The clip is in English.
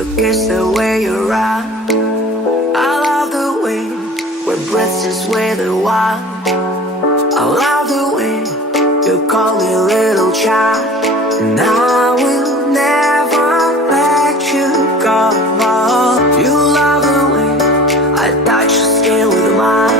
You kiss the way you rock. I love the way when breath is where the wild. I love the way you call me little child. And I will never let you go. You love the way I touch your skin with mine.